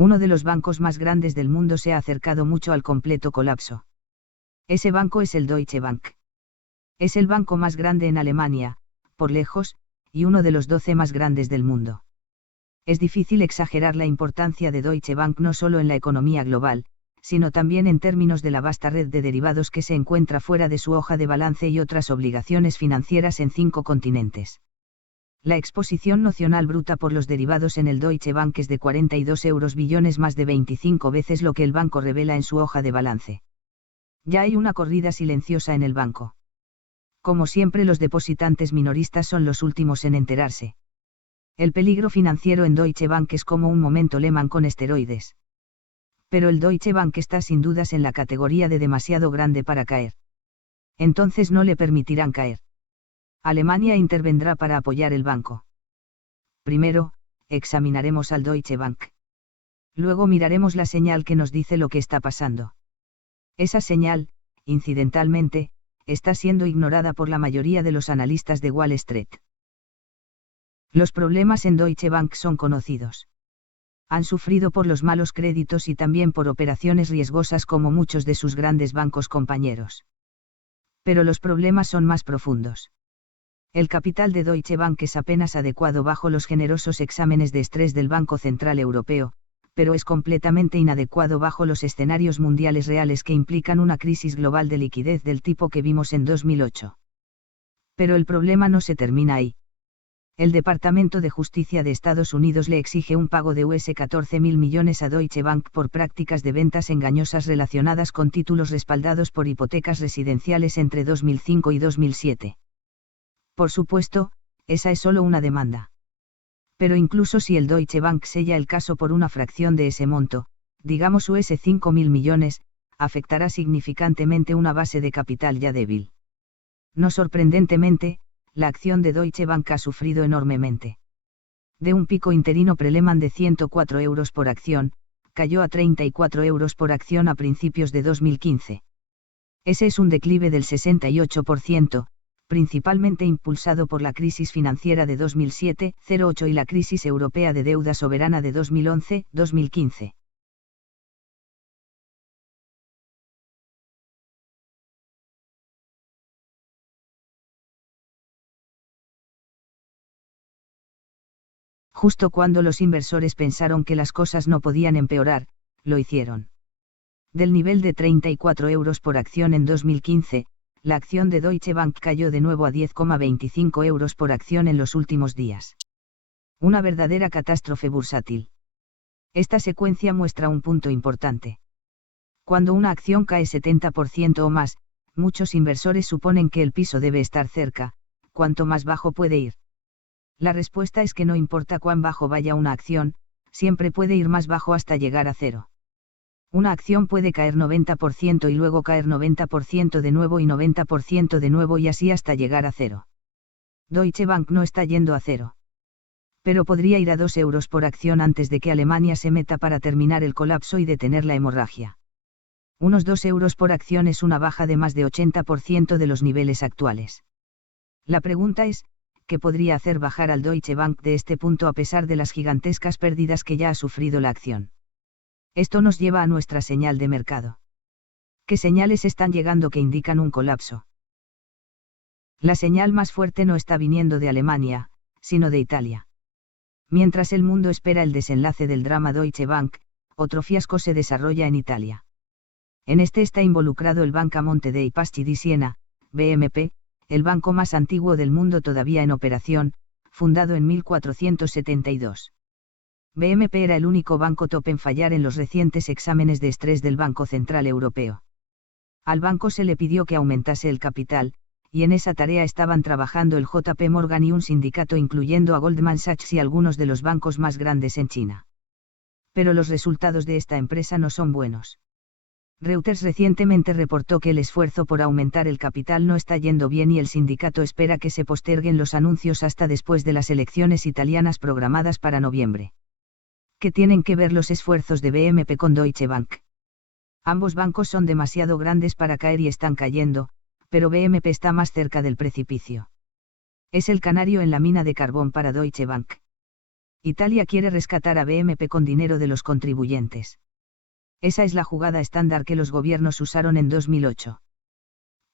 Uno de los bancos más grandes del mundo se ha acercado mucho al completo colapso. Ese banco es el Deutsche Bank. Es el banco más grande en Alemania, por lejos, y uno de los 12 más grandes del mundo. Es difícil exagerar la importancia de Deutsche Bank no solo en la economía global, sino también en términos de la vasta red de derivados que se encuentra fuera de su hoja de balance y otras obligaciones financieras en 5 continentes. La exposición nocional bruta por los derivados en el Deutsche Bank es de 42 billones, más de 25 veces lo que el banco revela en su hoja de balance. Ya hay una corrida silenciosa en el banco. Como siempre, los depositantes minoristas son los últimos en enterarse. El peligro financiero en Deutsche Bank es como un momento Lehman con esteroides. Pero el Deutsche Bank está sin dudas en la categoría de demasiado grande para caer. Entonces no le permitirán caer. Alemania intervendrá para apoyar el banco. Primero, examinaremos al Deutsche Bank. Luego miraremos la señal que nos dice lo que está pasando. Esa señal, incidentalmente, está siendo ignorada por la mayoría de los analistas de Wall Street. Los problemas en Deutsche Bank son conocidos. Han sufrido por los malos créditos y también por operaciones riesgosas como muchos de sus grandes bancos compañeros. Pero los problemas son más profundos. El capital de Deutsche Bank es apenas adecuado bajo los generosos exámenes de estrés del Banco Central Europeo, pero es completamente inadecuado bajo los escenarios mundiales reales que implican una crisis global de liquidez del tipo que vimos en 2008. Pero el problema no se termina ahí. El Departamento de Justicia de Estados Unidos le exige un pago de US 14.000 millones a Deutsche Bank por prácticas de ventas engañosas relacionadas con títulos respaldados por hipotecas residenciales entre 2005 y 2007. Por supuesto, esa es solo una demanda. Pero incluso si el Deutsche Bank sella el caso por una fracción de ese monto, digamos US 5.000 millones, afectará significantemente una base de capital ya débil. No sorprendentemente, la acción de Deutsche Bank ha sufrido enormemente. De un pico interino pre-Lehman de 104 por acción, cayó a 34 por acción a principios de 2015. Ese es un declive del 68%, principalmente impulsado por la crisis financiera de 2007-08 y la crisis europea de deuda soberana de 2011-2015. Justo cuando los inversores pensaron que las cosas no podían empeorar, lo hicieron. Del nivel de 34 por acción en 2015, la acción de Deutsche Bank cayó de nuevo a 10,25 por acción en los últimos días. Una verdadera catástrofe bursátil. Esta secuencia muestra un punto importante. Cuando una acción cae 70% o más, muchos inversores suponen que el piso debe estar cerca, cuanto más bajo puede ir. La respuesta es que no importa cuán bajo vaya una acción, siempre puede ir más bajo hasta llegar a cero. Una acción puede caer 90% y luego caer 90% de nuevo y 90% de nuevo y así hasta llegar a cero. Deutsche Bank no está yendo a cero. Pero podría ir a 2 por acción antes de que Alemania se meta para terminar el colapso y detener la hemorragia. Unos 2 por acción es una baja de más de 80% de los niveles actuales. La pregunta es, ¿qué podría hacer bajar al Deutsche Bank de este punto a pesar de las gigantescas pérdidas que ya ha sufrido la acción? Esto nos lleva a nuestra señal de mercado. ¿Qué señales están llegando que indican un colapso? La señal más fuerte no está viniendo de Alemania, sino de Italia. Mientras el mundo espera el desenlace del drama Deutsche Bank, otro fiasco se desarrolla en Italia. En este está involucrado el Banca Monte dei Paschi di Siena, BMP, el banco más antiguo del mundo todavía en operación, fundado en 1472. BMP era el único banco top en fallar en los recientes exámenes de estrés del Banco Central Europeo. Al banco se le pidió que aumentase el capital, y en esa tarea estaban trabajando el JP Morgan y un sindicato incluyendo a Goldman Sachs y algunos de los bancos más grandes en China. Pero los resultados de esta empresa no son buenos. Reuters recientemente reportó que el esfuerzo por aumentar el capital no está yendo bien y el sindicato espera que se posterguen los anuncios hasta después de las elecciones italianas programadas para noviembre. ¿Qué tienen que ver los esfuerzos de BMP con Deutsche Bank? Ambos bancos son demasiado grandes para caer y están cayendo, pero BMP está más cerca del precipicio. Es el canario en la mina de carbón para Deutsche Bank. Italia quiere rescatar a BMP con dinero de los contribuyentes. Esa es la jugada estándar que los gobiernos usaron en 2008.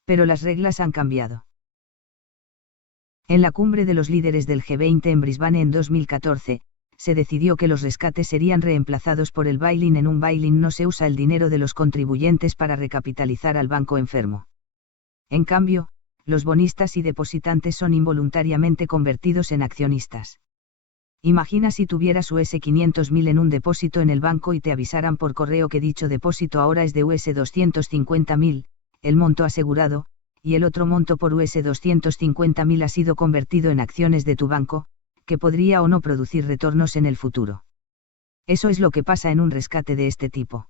Pero las reglas han cambiado. En la cumbre de los líderes del G20 en Brisbane en 2014, se decidió que los rescates serían reemplazados por el bail-in. En un bail-in no se usa el dinero de los contribuyentes para recapitalizar al banco enfermo. En cambio, los bonistas y depositantes son involuntariamente convertidos en accionistas. Imagina si tuvieras US$500.000 en un depósito en el banco y te avisaran por correo que dicho depósito ahora es de US$250.000, el monto asegurado, y el otro monto por US$250.000 ha sido convertido en acciones de tu banco, que podría o no producir retornos en el futuro. Eso es lo que pasa en un rescate de este tipo.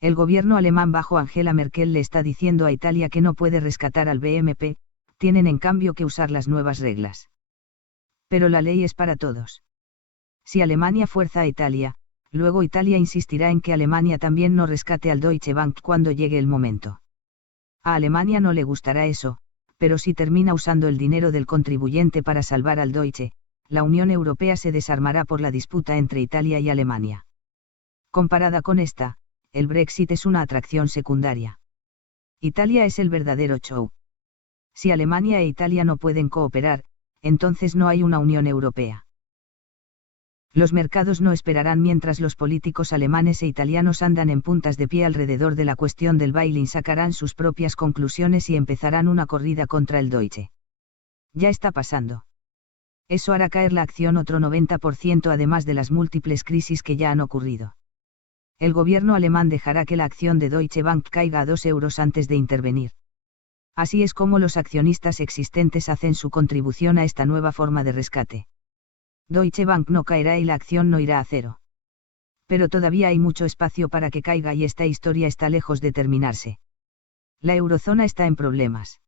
El gobierno alemán bajo Angela Merkel le está diciendo a Italia que no puede rescatar al BMP, tienen en cambio que usar las nuevas reglas. Pero la ley es para todos. Si Alemania fuerza a Italia, luego Italia insistirá en que Alemania también no rescate al Deutsche Bank cuando llegue el momento. A Alemania no le gustará eso, pero si termina usando el dinero del contribuyente para salvar al Deutsche, la Unión Europea se desarmará por la disputa entre Italia y Alemania. Comparada con esta, el Brexit es una atracción secundaria. Italia es el verdadero show. Si Alemania e Italia no pueden cooperar, entonces no hay una Unión Europea. Los mercados no esperarán mientras los políticos alemanes e italianos andan en puntas de pie alrededor de la cuestión del bail-in, sacarán sus propias conclusiones y empezarán una corrida contra el Deutsche. Ya está pasando. Eso hará caer la acción otro 90% además de las múltiples crisis que ya han ocurrido. El gobierno alemán dejará que la acción de Deutsche Bank caiga a 2 euros antes de intervenir. Así es como los accionistas existentes hacen su contribución a esta nueva forma de rescate. Deutsche Bank no caerá y la acción no irá a cero. Pero todavía hay mucho espacio para que caiga y esta historia está lejos de terminarse. La eurozona está en problemas.